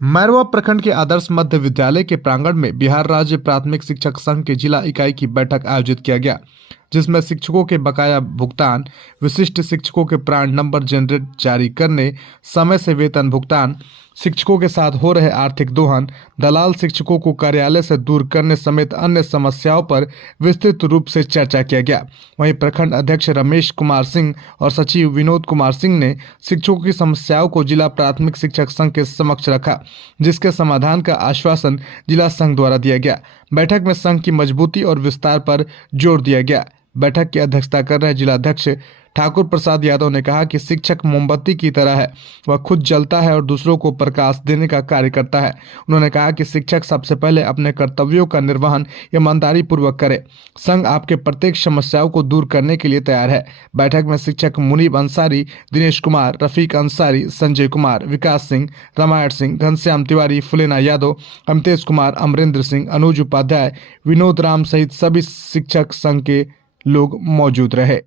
मैरवा प्रखंड के आदर्श मध्य विद्यालय के प्रांगण में बिहार राज्य प्राथमिक शिक्षक संघ के जिला इकाई की बैठक आयोजित किया गया, जिसमें शिक्षकों के बकाया भुगतान, विशिष्ट शिक्षकों के प्राण नंबर जनरेट जारी करने, समय से वेतन भुगतान, शिक्षकों के साथ हो रहे आर्थिक दोहन, दलाल शिक्षकों को कार्यालय से दूर करने समेत अन्य समस्याओं पर विस्तृत रूप से चर्चा किया गया। वहीं प्रखंड अध्यक्ष रमेश कुमार सिंह और सचिव विनोद कुमार सिंह ने शिक्षकों की समस्याओं को जिला प्राथमिक शिक्षक संघ के समक्ष रखा, जिसके समाधान का आश्वासन जिला संघ द्वारा दिया गया। बैठक में संघ की मजबूती और विस्तार पर जोर दिया गया। बैठक की अध्यक्षता कर रहे जिलाध्यक्ष ठाकुर प्रसाद यादव ने कहा कि शिक्षक मोमबत्ती की तरह है, वह खुद जलता है और दूसरों को प्रकाश देने का कार्य करता है। उन्होंने कहा कि शिक्षक सबसे पहले अपने कर्तव्यों का निर्वहन ईमानदारी पूर्वक करे। संघ आपके प्रत्येक समस्याओं को दूर करने के लिए तैयार है। बैठक में शिक्षक मुनीब अंसारी, दिनेश कुमार, रफीक अंसारी, संजय कुमार, विकास सिंह, रामायण सिंह, घनश्याम तिवारी, फुलेना यादव, अमतेज कुमार, अमरेंद्र सिंह, अनुज उपाध्याय, विनोद राम सहित सभी शिक्षक संघ के लोग मौजूद रहे।